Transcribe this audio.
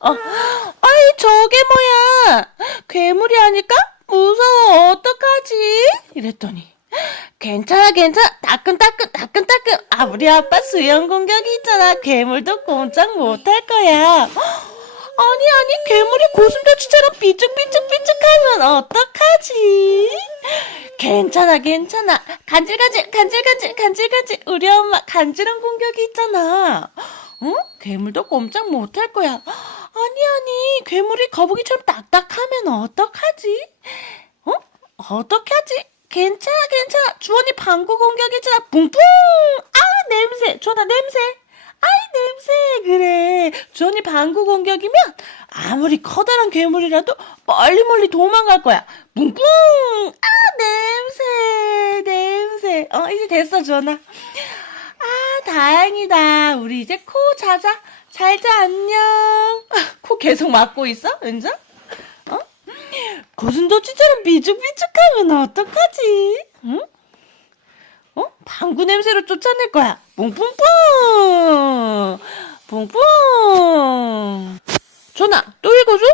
어, 아이, 저게 뭐야? 괴물이 하니까 무서워. 어떡하지? 이랬더니, 괜찮아, 괜찮아. 따끈따끈, 따끈따끈. 아, 우리 아빠 수영 공격이 있잖아. 괴물도 꼼짝 못할 거야. 아니, 아니, 괴물이 고슴도치처럼 삐쭉삐쭉삐쭉하면 어떡하지? 괜찮아, 괜찮아. 간질간질, 간질간질, 간질간질. 우리 엄마 간질한 공격이 있잖아. 응? 괴물도 꼼짝 못할 거야. 아니, 아니, 괴물이 거북이처럼 딱딱하면 어떡하지? 어? 어떻게 하지? 괜찮아, 괜찮아. 주원이 방구 공격이잖아. 뿡뿡! 아, 냄새. 주원아, 냄새. 아이, 냄새. 그래. 주원이 방구 공격이면 아무리 커다란 괴물이라도 멀리 멀리 도망갈 거야. 뿡뿡! 아, 냄새. 냄새. 어, 이제 됐어, 주원아. 아, 다행이다. 우리 이제 코 자자. 잘 자, 안녕. 아, 코 계속 막고 있어, 은자? 어? 고슴도치처럼 삐죽삐죽하면 어떡하지? 응? 어? 방구 냄새로 쫓아낼 거야. 뿡뿡뿡! 뿡뿡! 전화? 또 읽어줘?